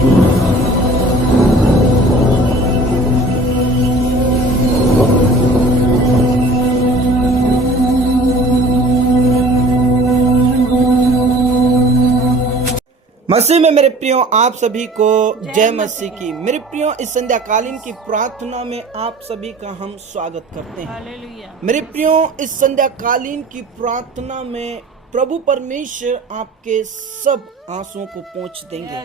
मसीह में मेरे प्रियो, आप सभी को जय मसीह की। मेरे प्रियो, इस संध्याकालीन की प्रार्थना में आप सभी का हम स्वागत करते हैं। हालेलुया। मेरे प्रियो, इस संध्याकालीन की प्रार्थना में प्रभु परमेश्वर आपके सब आंसुओं को पोंछ देंगे।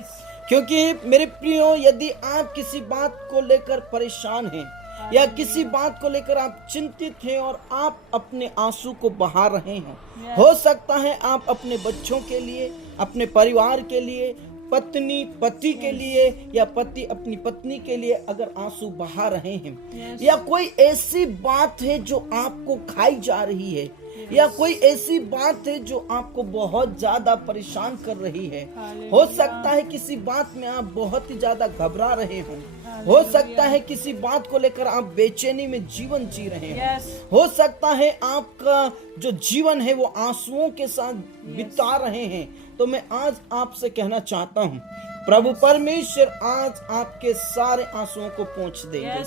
क्योंकि मेरे प्रियो, यदि आप किसी बात को लेकर परेशान हैं या किसी बात को लेकर आप चिंतित हैं और आप अपने आंसू को बहा रहे हैं, हो सकता है आप अपने बच्चों के लिए, अपने परिवार के लिए, पत्नी पति के लिए या पति अपनी पत्नी के लिए अगर आंसू बहा रहे हैं, या कोई ऐसी बात है जो आपको खाई जा रही है, या कोई ऐसी बात है जो आपको बहुत ज्यादा परेशान कर रही है। हो सकता है किसी बात में आप बहुत ही ज्यादा घबरा रहे हो सकता है किसी बात को लेकर आप बेचैनी में जीवन जी रहे हैं। हो सकता है आपका जो जीवन है वो आंसुओं के साथ बिता रहे हैं। तो मैं आज आपसे कहना चाहता हूँ, प्रभु परमेश्वर आज आपके सारे आंसुओं को पोंछ देंगे।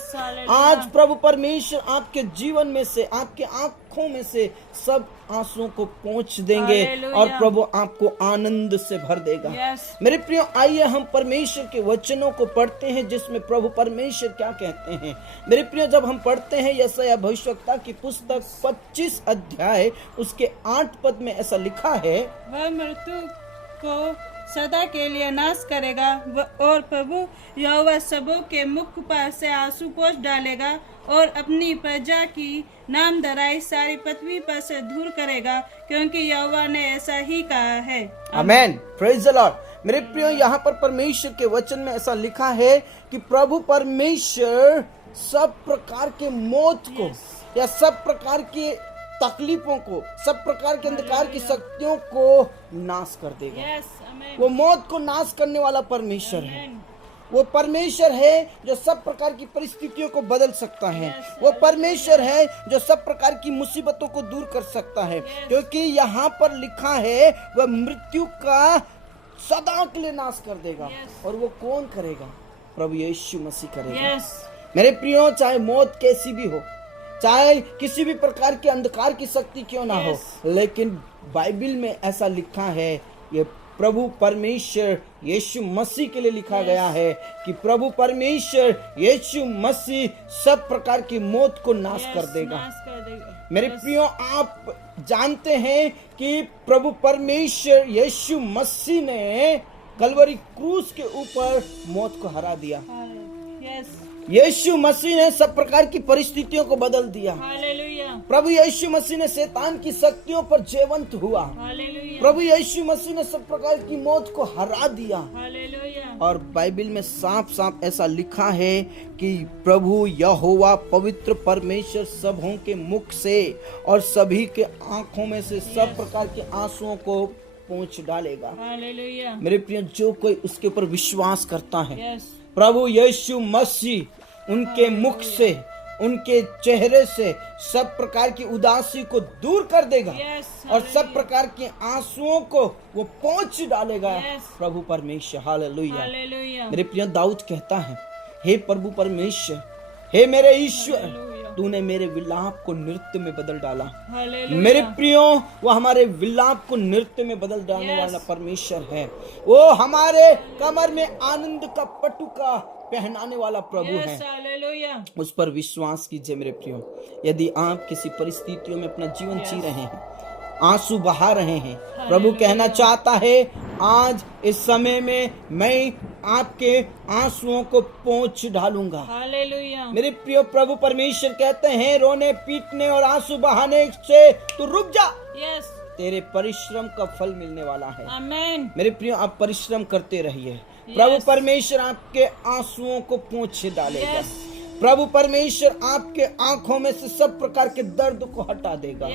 आज प्रभु परमेश्वर आपके जीवन में से, आपके आंखों में से सब आंसुओं को पोंछ देंगे और प्रभु आपको आनंद से भर देगा। मेरे प्रियो, आइए हम परमेश्वर के वचनों को पढ़ते हैं जिसमें प्रभु परमेश्वर क्या कहते हैं। मेरे प्रियो, जब हम पढ़ते हैं यशायाह भविष्यवक्ता की पुस्तक 25 अध्याय उसके 8 पद में ऐसा लिखा है, वह मृत्यु को सदा के लिए नाश करेगा और प्रभु यहोवा सबों के मुख पर से आंसू पोंछ डालेगा और अपनी प्रजा की नामधराई सारी पृथ्वी पर से दूर करेगा, क्योंकि यहोवा ने ऐसा ही कहा है। आमेन, प्रेज द लॉर्ड। मेरे प्रियो, यहाँ पर परमेश्वर के वचन में ऐसा लिखा है कि प्रभु परमेश्वर सब प्रकार के मौत को या सब प्रकार के तकलीफों को, सब प्रकार के अंधकार की शक्तियों को नाश कर देगा। वो मौत को नाश करने वाला परमेश्वर है। वो परमेश्वर है जो सब प्रकार की परिस्थितियों को बदल सकता है। वो परमेश्वर है जो सब प्रकार की मुसीबतों को दूर कर सकता है। क्योंकि यहाँ पर लिखा है वह मृत्यु का सदा के लिए नाश कर देगा। और वो कौन करेगा? प्रभु यीशु मसीह करेगा। मेरे प्रियो, चाहे मौत कैसी भी हो, चाहे किसी भी प्रकार के अंधकार की शक्ति क्यों ना हो, लेकिन बाइबल में ऐसा लिखा है, ये प्रभु परमेश्वर यीशु मसीह के लिए लिखा गया है कि प्रभु परमेश्वर यीशु मसीह सब प्रकार की मौत को नाश कर देगा। मेरे प्रियो, आप जानते हैं कि प्रभु परमेश्वर यीशु मसीह ने कलवरी क्रूस के ऊपर मौत को हरा दिया। यीशु मसीह ने सब प्रकार की परिस्थितियों को बदल दिया। प्रभु यीशु मसीह ने शैतान की शक्तियों पर जयवंत हुआ। प्रभु यीशु मसीह ने सब प्रकार की मौत को हरा दिया। और बाइबल में साफ साफ ऐसा लिखा है कि प्रभु यहोवा पवित्र परमेश्वर सबों के मुख से और सभी के आंखों में से सब प्रकार के आंसुओं को पोंछ डालेगा। मेरे प्रिय, जो कोई उसके ऊपर विश्वास करता है, प्रभु यीशु मसीह उनके मुख से, उनके चेहरे से सब प्रकार की उदासी को दूर कर देगा और सब प्रकार के आंसुओं को वो पोंछ डालेगा। प्रभु परमेश्वर, हालेलुया। मेरे प्रिय, दाऊद कहता है, हे प्रभु परमेश्वर, हे मेरे ईश्वर, तूने मेरे विलाप को नृत्य में बदल डाला। मेरे प्रियो, वो हमारे विलाप को नृत्य में बदल डालने वाला परमेश्वर है। वो हमारे कमर में आनंद का पटुका पहनाने वाला प्रभु है। उस पर विश्वास कीजिए मेरे प्रियो। यदि आप किसी परिस्थितियों में अपना जीवन जी रहे हैं, आंसू बहा रहे हैं, प्रभु कहना चाहता है, आज इस समय में मैं आपके आंसुओं को पोंछ डालूंगा। मेरे प्रिय, प्रभु परमेश्वर कहते हैं, रोने पीटने और आंसू बहाने से तू रुक जा, तेरे परिश्रम का फल मिलने वाला है। आमीन। मेरे प्रिय, आप परिश्रम करते रहिए। प्रभु परमेश्वर आपके आंसुओं को पोंछ डालेगा। प्रभु परमेश्वर आपके आंखों में से सब प्रकार के दर्द को हटा देगा।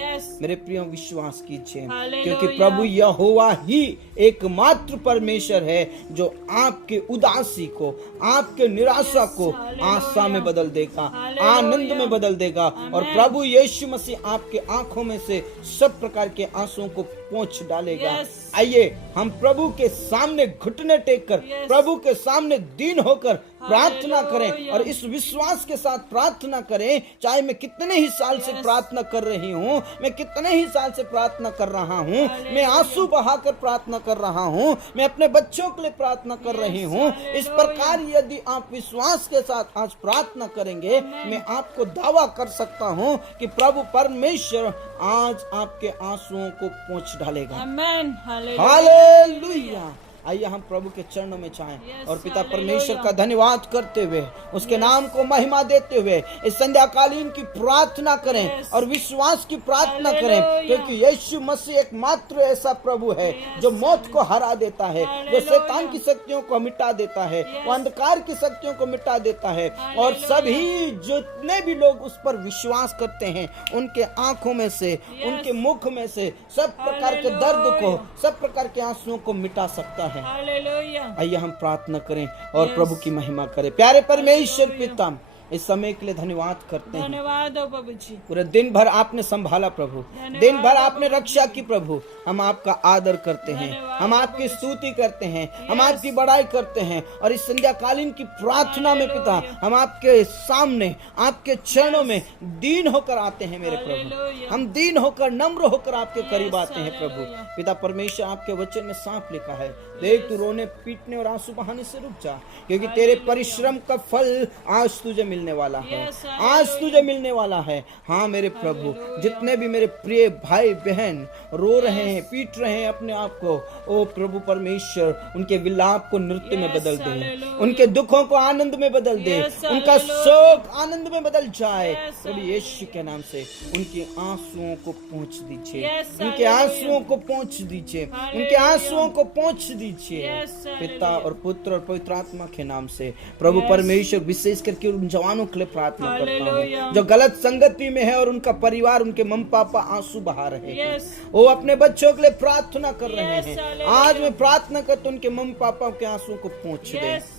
मेरे प्रियो, विश्वास कीजिए, क्योंकि प्रभु यहोवा ही एकमात्र परमेश्वर है जो आपके उदासी को, आपके निराशा को आशा में बदल देगा, आनंद में बदल देगा। और प्रभु यीशु मसीह आपके आंखों में से सब प्रकार के आंसुओं को पहुंच डालेगा। Yes. आइए हम प्रभु के सामने घुटने टेक कर Yes. प्रभु के सामने दीन होकर प्रार्थना करें Hallelujah. और इस विश्वास के साथ प्रार्थना करें, चाहे मैं कितने ही साल से Yes. प्रार्थना कर रही हूँ, मैं कितने ही साल से प्रार्थना कर रहा हूँ, Hallelujah. मैं आंसू बहाकर प्रार्थना कर रहा हूँ, मैं अपने बच्चों के लिए प्रार्थना कर Yes. रही हूँ। इस Hallelujah. प्रकार यदि आप विश्वास के साथ आज प्रार्थना करेंगे, Amen. मैं आपको दावा कर सकता हूँ कि प्रभु परमेश्वर आज आपके आंसुओं को पोंछ डालेगा। Amen. Hallelujah. हालेलुया। आइए हम प्रभु के चरणों में चाहें Yes, और पिता hallelujah. परमेश्वर का धन्यवाद करते हुए उसके नाम को महिमा देते हुए इस संध्याकालीन की प्रार्थना करें Yes. और विश्वास की प्रार्थना करें, Hallelujah. क्योंकि यीशु मसीह एकमात्र ऐसा प्रभु है Yes, जो मौत को हरा देता है, जो Hallelujah. शैतान की शक्तियों को मिटा देता है, Yes. वो अंधकार की शक्तियों को मिटा देता है और Hallelujah. सभी जितने भी लोग उस पर विश्वास करते हैं उनके आंखों में से, Yes. उनके मुख में से सब प्रकार के दर्द को, Hallelujah. सब प्रकार के आंसुओं को मिटा सकता है। Hallelujah. आइए हम प्रार्थना करें और Yes. प्रभु की महिमा करें। प्यारे परमेश्वर Hallelujah. पिता, इस समय के लिए धन्यवाद करते हैं। धन्यवाद हो प्रभु जी। पूरे दिन भर आपने संभाला प्रभु, धन्यवाद दिन भर आपने प्रभु रक्षा की प्रभु। हम आपका आदर करते हैं, धन्यवाद हम आपकी प्रभु। स्तुति करते हैं, हम Yes. आपकी बड़ाई करते हैं और इस संध्याकालीन की प्रार्थना में पिता Hallelujah. हम आपके सामने, आपके चरणों में दीन होकर आते हैं मेरे प्रभु। Hallelujah. हम दीन होकर, नम्र होकर आपके Yes, करीब आते हैं प्रभु। hallelujah. पिता परमेश्वर, आपके वचन में साफ लिखा है, देख तू रोने पीटने और आंसू बहाने से रुक जा, क्योंकि तेरे Hallelujah. परिश्रम का फल आज तुझे मिलने वाला है, Yes, आज hallelujah. तुझे मिलने वाला है। हाँ मेरे प्रभु, Hallelujah. जितने भी मेरे प्रिय भाई बहन रो रहे हैं, पीट रहे हैं अपने आप को, ओ प्रभु परमेश्वर उनके विलाप को नृत्य में Yes, बदल दे, hallelujah. उनके दुखों को आनंद में बदल दे, Yes, उनका hallelujah. शोक आनंद में बदल जाए। Yes, प्रभु यीशु के नाम से उनके आंसुओं को पहुंच दीजिए, Yes, उनके hallelujah. आंसुओं को पहुंच दीजिए, उनके Hallelujah. आंसुओं को पहुंच दीजिए। Yes, पिता hallelujah. और पुत्र और पवित्र आत्मा के नाम से प्रभु Yes. परमेश्वर, विशेष करके उन जवानों के लिए प्रार्थना करता हूँ Hallelujah. जो गलत संगति में है और उनका परिवार, उनके मम्मी पापा आंसू बहा रहे हैं, Yes. वो अपने बच्चों के लिए प्रार्थना कर रहे Yes, हैं। hallelujah. आज मैं प्रार्थना करता हूं उनके मम्मी पापा के आंसू को पहुंच दे। Yes.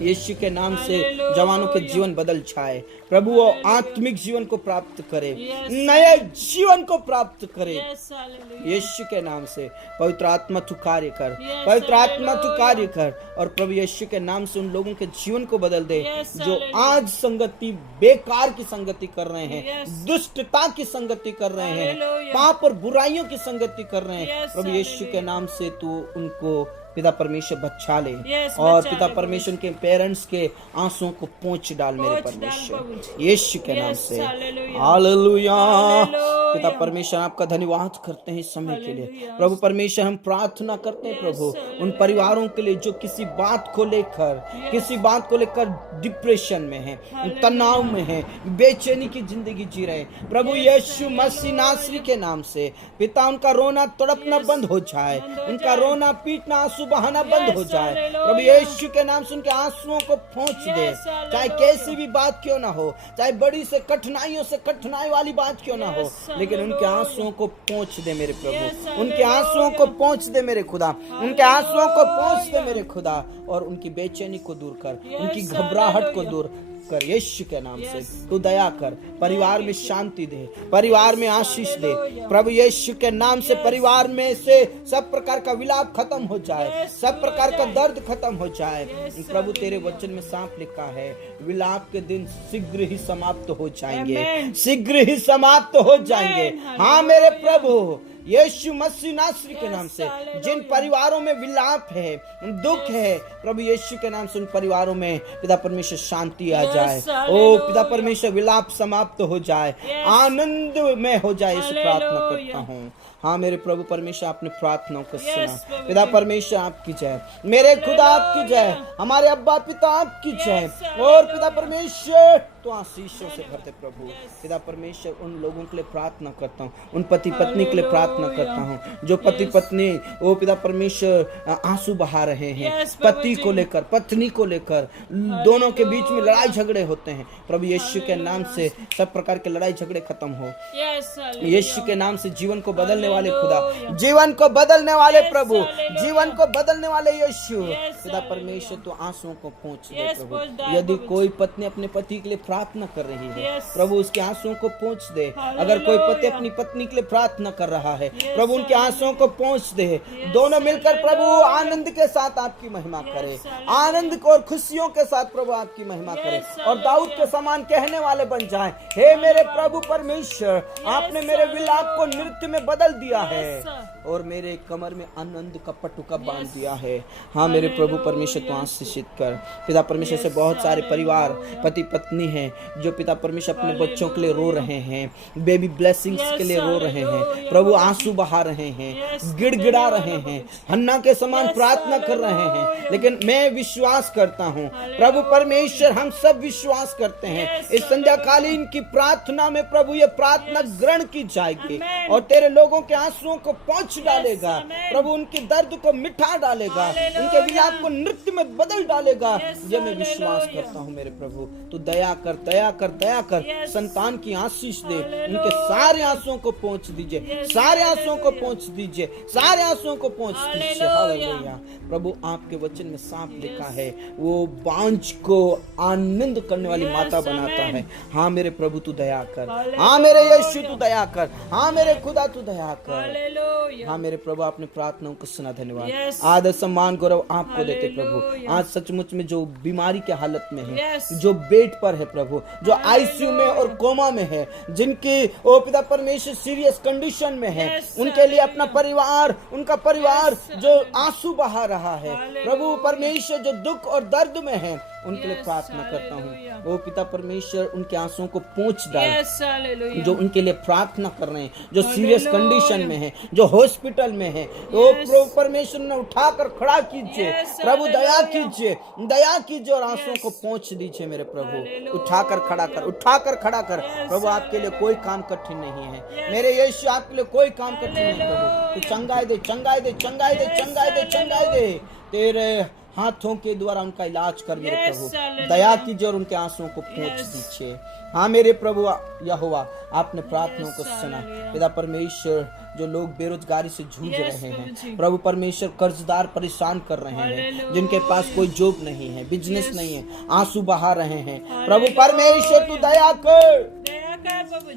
यीशु के नाम से Hallelujah. जवानों के जीवन बदल जाए प्रभु, वो आत्मिक जीवन को प्राप्त करे, Yes. नए जीवन को प्राप्त करे। Yes, hallelujah. यीशु के नाम से पवित्र आत्मा तू कार्य कर, Yes, पवित्र आत्मा तू hallelujah. कार्य कर और प्रभु यीशु के नाम से उन लोगों के जीवन को बदल दे Yes, जो hallelujah. आज संगति, बेकार की संगति कर रहे हैं, Yes. दुष्टता की संगति कर रहे हैं, Hallelujah. पाप और बुराइयों की संगति कर रहे हैं। Yes, प्रभु यीशु के hallelujah. नाम से तू उनको पिता परमेश्वर बचा ले Yes, और बचा पिता ले परमेश्वर के पेरेंट्स के आंसुओं को पहुंच डाल मेरे पहुंच डाल परमेश्वर, प्रभु जी। यीशु के नाम Yes, से। hallelujah. हालेलुया। Hallelujah. पिता परमेश्वर आपका धन्यवाद करते हैं इस समय के लिए। Hallelujah. प्रभु परमेश्वर हम प्रार्थना करते हैं Yes, प्रभु उन hallelujah. परिवारों के लिए जो किसी बात को लेकर, Yes. किसी बात को लेकर डिप्रेशन में है, Hallelujah. तनाव में है, बेचैनी की जिंदगी जी रहे हैं। प्रभु Yes, यीशु hallelujah. मसीह नासरी के नाम से पिता उनका रोना तड़पना Yes. बंद हो जाए, बंद हो उनका जाए। रोना पीटना आंसू बहाना बंद हो Yes, जाए। hallelujah. प्रभु यीशु के नाम से उनके आंसुओं को पहुंच दे, Yes, चाहे hallelujah. कैसी भी बात क्यों ना हो, चाहे बड़ी से कठिनाइयों से कठिनाई वाली बात क्यों ना हो, Yes, लेकिन उनके hallelujah. आंसुओं को पहुंच दे मेरे प्रभु, Yes, उनके आंसुओं को hallelujah. पहुंच दे मेरे खुदा, उनके आंसुओं को पहुंच दे मेरे खुदा और उनकी बेचैनी को दूर कर, Yes, उनकी घबराहट को hallelujah. दूर कर यीशु के नाम से। Yes. तू दया कर, परिवार में शांति दे, परिवार में आशीष दे hallelujah. प्रभु यीशु के नाम से। Yes. परिवार में से सब प्रकार का विलाप खत्म हो जाए, Yes, सब प्रकार का हो जाए। दर्द खत्म हो जाए। Yes, प्रभु तेरे hallelujah. वचन में साफ लिखा है, विलाप के दिन शीघ्र ही समाप्त हो जाएंगे, Amen. शीघ्र ही समाप्त हो जाएंगे। Amen. हाँ मेरे Hallelujah. प्रभु यीशु मसीह नासरी के Yes, नाम से hallelujah. जिन परिवारों में विलाप है, दुख है, प्रभु यीशु के नाम से उन परिवारों में पिता परमेश्वर शांति आ Yes, जाए। ओ hallelujah. पिता परमेश्वर विलाप समाप्त हो जाए, Yes. आनंद में हो जाए, इस प्रार्थना Hallelujah. करता हूँ। हाँ मेरे प्रभु परमेश्वर, आपने प्रार्थनाओं को Yes, सुना। प्रभु पिता जी। परमेश्वर आपकी जय, मेरे खुदा आपकी जय, Hallelujah. हमारे अब्बा पिता आपकी जय। Yes, और पिता hallelujah. परमेश्वर तो आशीषों से भरते प्रभु। Yes. पिता परमेश्वर उन लोगों के लिए प्रार्थना करता हूँ, उन पति पत्नी के लिए प्रार्थना करता हूँ जो पति Yes. पत्नी वो पिता परमेश्वर आंसू बहा रहे हैं, Yes, प्रभु पति जी। को लेकर, पत्नी को लेकर, दोनों के बीच में लड़ाई झगड़े होते हैं। प्रभु यीशु के नाम से सब प्रकार के लड़ाई झगड़े खत्म हो। Yes, hallelujah. यीशु के नाम से जीवन को बदलने वाले खुदा, Hallelujah. जीवन को बदलने वाले Yes, प्रभु, hallelujah. जीवन को बदलने वाले यीशु। Yes, पिता hallelujah. परमेश्वर तो आंसुओं को पहुंच दे Yes, प्रभु। पहुंच डाल यदि प्रभु। कोई पत्नी अपने पति के लिए प्रार्थना कर रही है, Yes. प्रभु उसके आंसुओं को पोंछ दे। Hallelujah. अगर कोई पति अपनी पत्नी के लिए प्रार्थना कर रहा है, प्रभु उनके आंसुओं को पोंछ दे। दोनों मिलकर प्रभु आनंद के साथ आपकी महिमा करे, आनंद और खुशियों के साथ प्रभु आपकी महिमा करे, और दाऊद के समान कहने वाले बन जाएं, हे मेरे प्रभु परमेश्वर, आपने मेरे विलाप को नृत्य में बदल दिया है और मेरे कमर में आनंद का पटुका बांध दिया है। हाँ मेरे प्रभु परमेश्वर को आशीषित कर। पिता परमेश्वर से बहुत सारे परिवार, पति पत्नी हैं जो पिता परमेश्वर अपने बच्चों के लिए रो रहे हैं, बेबी ब्लेसिंग्स के लिए रो रहे हैं, प्रभु आंसू बहा रहे हैं, गिड़गिड़ा रहे हैं, हन्ना के समान प्रार्थना कर रहे हैं। लेकिन मैं विश्वास करता हूँ प्रभु परमेश्वर, हम सब विश्वास करते हैं इस संध्याकालीन की प्रार्थना में प्रभु ये प्रार्थना ग्रहण की जाएगी और तेरे लोगों के आंसुओं को पोंछ डालेगा, प्रभु उनके दर्द को मिठा डालेगा, उनके विलाप को नृत्य में बदल डालेगा। ये मैं विश्वास करता हूँ मेरे प्रभु। तू दया कर, दया कर, दया कर, संतान की आशीष दे, उनके सारे आंसुओं को पोंछ दीजिए, सारे आंसुओं को पोंछ दीजिए, सारे आंसुओं को पोंछ दीजिए। हालेलुया। प्रभु आपके वचन में साफ लिखा है, वो बांझ को आनंद करने वाली माता बनाता है। हाँ मेरे प्रभु तू दया कर, हाँ मेरे यीशु तू दया कर, हाँ मेरे खुदा तू दया कर। हाँ मेरे प्रभु आपने प्रार्थनाओं को सुना, धन्यवाद। आदर सम्मान गौरव आपको देते प्रभु। आज सचमुच में जो बीमारी के हालत में है, जो बेड पर है प्रभु, जो आईसीयू में और कोमा में है, जिनकी ओ पिता परमेश्वर सीरियस कंडीशन में है, उनके लिए अपना परिवार, उनका परिवार जो आंसू बहा रहा है प्रभु परमेश्वर, जो दुख और दर्द में है, उनके लिए प्रार्थना करता हूँ। वो पिता परमेश्वर उनके आंसुओं को पोंछ डाले, जो उनके लिए प्रार्थना कर रहे हैं, जो सीरियस कंडीशन में है, जो हॉस्पिटल में है, वो प्रभु परमेश्वर ने उठाकर खड़ा कीजिए, प्रभु दया कीजिए, दया कीजिए और आंसुओं को पोंछ दीजिए मेरे प्रभु। उठाकर खड़ा कर, उठाकर खड़ा कर प्रभु। आपके लिए कोई काम कठिन नहीं है मेरे यीशु, आपके लिए कोई काम कठिन नहीं प्रभु। तू चंगाई दे, चंगाई दे, चंगाई दे, चंगाई दे, चंगाई दे। तेरे हाथों के द्वारा उनका इलाज कर मेरे प्रभु। दया कीजिए और उनके आंसुओं को पोंछ दीजिए। हाँ मेरे प्रभु यहोवा, आपने प्रार्थनाओं को सुना। पिता परमेश्वर, जो लोग बेरोजगारी से जूझ रहे हैं प्रभु परमेश्वर, कर्जदार परेशान कर रहे हैं, जिनके पास कोई जॉब नहीं है, बिजनेस नहीं है, आंसू बहा रहे हैं, प्रभु परमेश्वर तू दया कर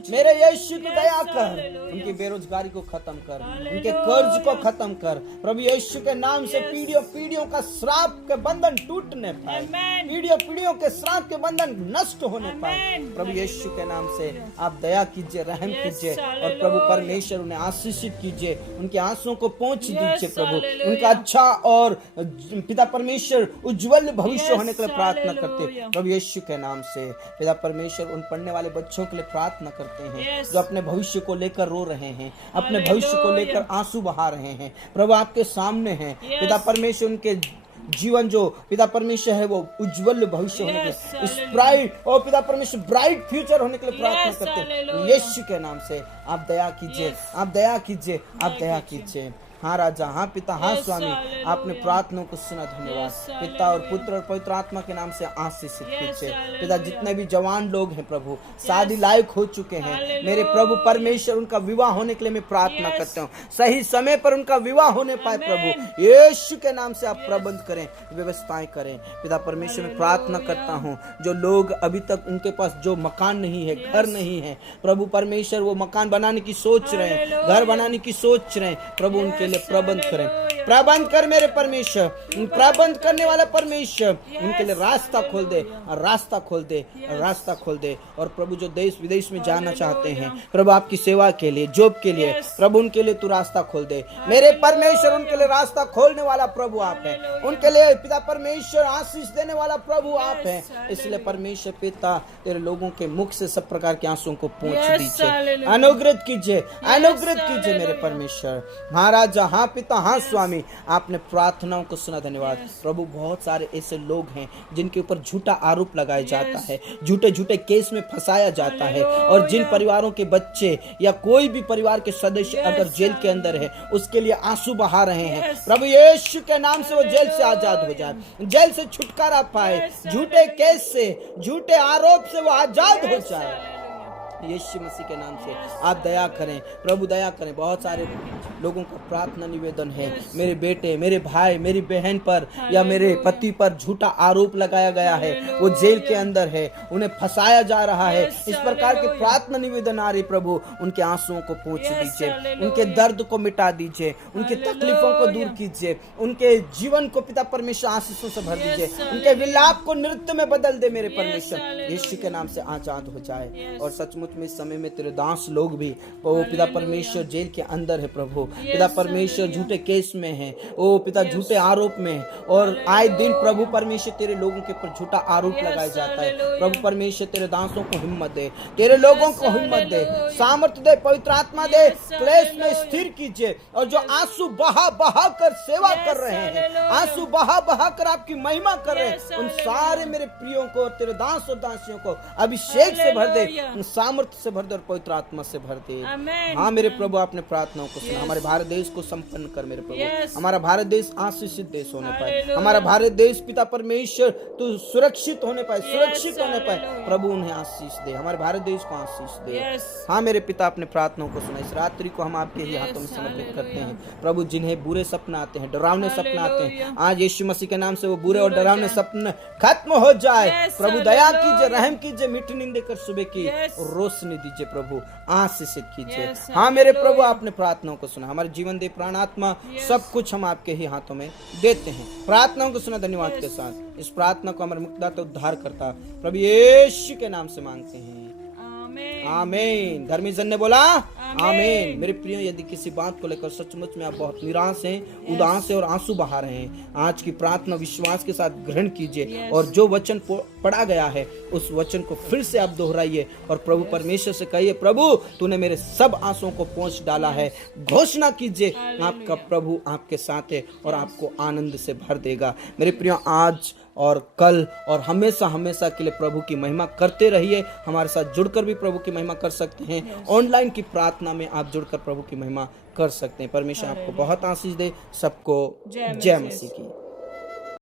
मेरे यीशु तू दया कर। उनकी बेरोजगारी को खत्म कर, उनके कर्ज को खत्म कर प्रभु यीशु के नाम से। पीढ़ियों पीढ़ियों का श्राप के बंधन टूटने पाए, पीढ़ियों पीढ़ियों के श्राप के बंधन नष्ट होने पाए प्रभु यीशु के नाम से। आप दया कीजिए, रहम कीजिए और प्रभु परमेश्वर उन्हें आशीषित कीजिए, उनके आंसुओं को पोंछ दीजिए प्रभु। उनका अच्छा और पिता परमेश्वर उज्जवल भविष्य होने के लिए प्रार्थना करते प्रभु यीशु के नाम से। पिता परमेश्वर उन पढ़ने वाले बच्चों के लिए प्रार्थना करते हैं जो अपने भविष्य को लेकर रो रहे हैं, अपने भविष्य को लेकर आंसू बहा रहे हैं प्रभु आपके सामने हैं। पिता परमेश्वर उनके जीवन जो पिता परमेश्वर है वो उज्जवल भविष्य होने के लिए, ब्राइट और पिता परमेश्वर ब्राइट फ्यूचर होने के लिए प्रार्थना करते हैं यीशु के नाम से। आप दया कीजिए, आप दया कीजिए, आप दया कीजिए। हाँ राजा, हाँ पिता, हाँ स्वामी, आपने प्रार्थनाओं को सुना, धन्यवाद। पिता और पुत्र और पवित्र आत्मा के नाम से आशीषित कीजिए पिता। जितने भी जवान लोग हैं प्रभु, शादी लायक हो चुके हैं मेरे प्रभु परमेश्वर, उनका विवाह होने के लिए मैं प्रार्थना करता हूँ, सही समय पर उनका विवाह होने पाए प्रभु यीशु के नाम से। आप प्रबंध करें, व्यवस्थाएं करें पिता परमेश्वर। मैं प्रार्थना करता हूँ जो लोग अभी तक उनके पास जो मकान नहीं है, घर नहीं है प्रभु परमेश्वर, वो मकान बनाने की सोच रहे हैं, घर बनाने की सोच रहे हैं प्रभु, उनके लिए प्रबंध करें, प्रबंध कर मेरे परमेश्वर। प्रबंध करने वाला परमेश्वर उनके लिए रास्ता खोल दे, रास्ता खोल दे, रास्ता खोल दे। और प्रभु जो देश विदेश में जाना चाहते हैं प्रभु आपकी सेवा के लिए, जॉब के लिए प्रभु, उनके लिए तू रास्ता खोल दे मेरे परमेश्वर। उनके लिए रास्ता खोलने वाला प्रभु आप है, उनके लिए पिता परमेश्वर आशीष देने वाला प्रभु आप है। इसलिए परमेश्वर पिता तेरे लोगों के मुख से सब प्रकार के आंसुओं को पोंछ दीजिए, अनुग्रहित कीजिए, अनुग्रहित कीजिए मेरे परमेश्वर। हाँ राजा, हाँ पिता, हाँ स्वामी, आपने प्रार्थनाओं को सुना, धन्यवाद प्रभु। बहुत सारे ऐसे लोग हैं जिनके ऊपर झूठा आरोप लगाया जाता है, झूठे झूठे केस में फंसाया जाता है, और जिन परिवारों के बच्चे या कोई भी परिवार के सदस्य अगर जेल के अंदर है उसके लिए आंसू बहा रहे हैं प्रभु यीशु के नाम से। वो जेल से आजाद हो जाए, जेल से छुटकारा पाए, झूठे केस से, झूठे आरोप से वो आजाद हो जाए यीशु मसीह के नाम से आप दया करें प्रभु, दया करें। बहुत सारे लोगों का प्रार्थना निवेदन है, मेरे बेटे, मेरे भाई, मेरी बहन पर या मेरे पति पर झूठा आरोप लगाया गया है, वो जेल के अंदर है, उन्हें फंसाया जा रहा है। इस प्रकार के प्रार्थना निवेदन आ रही प्रभु, उनके आंसुओं को पोंछ दीजिए, उनके दर्द को मिटा दीजिए, उनकी तकलीफों को दूर कीजिए, उनके जीवन को पिता परमेश्वर आशीषों से भर दीजिए, उनके विलाप को नृत्य में बदल दे मेरे परमेश्वर। यीशु के नाम से आजाद हो जाए। और सचमुच में इस समय में तेरे दास लोग भी ओ पिता परमेश्वर जेल के अंदर है प्रभु, पिता परमेश्वर झूठे केस में है, ओ पिता झूठे आरोप में है, और आए दिन प्रभु परमेश्वर तेरे लोगों के ऊपर झूठा आरोप लगाया जाता है। प्रभु परमेश्वर तेरे दासों को हिम्मत दे, तेरे लोगों को हिम्मत दे, सामर्थ्य दे, पवित्र आत्मा दे, क्लेश में स्थिर कीजिए। और जो आंसू बहा बहा कर सेवा कर रहे हैं, आंसू बहा बहा कर आपकी महिमा कर रहे हैं, उन सारे मेरे प्रियों को, तेरे दास और दासियों को अभिषेक से भर दे, उन सामर्थ्य से भर दे और पवित्र आत्मा से भर दे। हाँ मेरे प्रभु, आपने प्रार्थनाओं को सुना। हमारे भारत देश को संपन्न कर मेरे प्रभु, हमारा भारत देश आशीषित देश होने पाए, हमारा भारत देश पिता परमेश्वर तो सुरक्षित होने पाए, सुरक्षित होने पाए प्रभु, उन्हें आशीष दे, हमारे भारत देश को आशीष दे। हाँ मेरे पिता, अपने प्रार्थनाओं को सुना। इस रात्रि को हम आपके ही हाथों में समर्पित करते हैं प्रभु। जिन्हें बुरे सपने आते हैं, डरावने सपने आते हैं, आज यीशु मसीह के नाम से वो बुरे और डरावने सपने खत्म हो जाए प्रभु। दया कीजिए, रहम कीजिए, मीठी नींद देकर सुबह की रोशनी दीजिए प्रभु, आशीषित कीजिए। हाँ मेरे प्रभु, आपने प्रार्थनाओं को सुना। हमारे जीवन दे, प्राण, आत्मा सब कुछ हम आपके ही हाथों में देते हैं। प्रार्थनाओं को सुना धन्यवाद के साथ। इस प्रार्थना को हमारे मुक्तिदाता उद्धार करता प्रभु यीशु के नाम से मांगते हैं, आमीन। धर्मी जन ने बोला आमीन। मेरे प्रियो, यदि किसी बात को लेकर सचमुच में आप बहुत निराश हैं, उदास हैं और आंसू बहा रहे हैं, आज की प्रार्थना विश्वास के साथ ग्रहण कीजिए और जो वचन पढ़ा गया है उस वचन को फिर से आप दोहराइए और प्रभु परमेश्वर से कहिए, प्रभु तूने मेरे सब आंसुओं को पोंछ डाला है। घोषणा कीजिए, आपका प्रभु आपके साथ है और आपको आनंद से भर देगा। मेरे प्रियो, आज और कल और हमेशा हमेशा के लिए प्रभु की महिमा करते रहिए। हमारे साथ जुड़कर भी प्रभु की महिमा कर सकते हैं। ऑनलाइन की प्रार्थना में आप जुड़कर प्रभु की महिमा कर सकते हैं। परमेश्वर आपको बहुत आशीष दे। सबको जय मसीह की।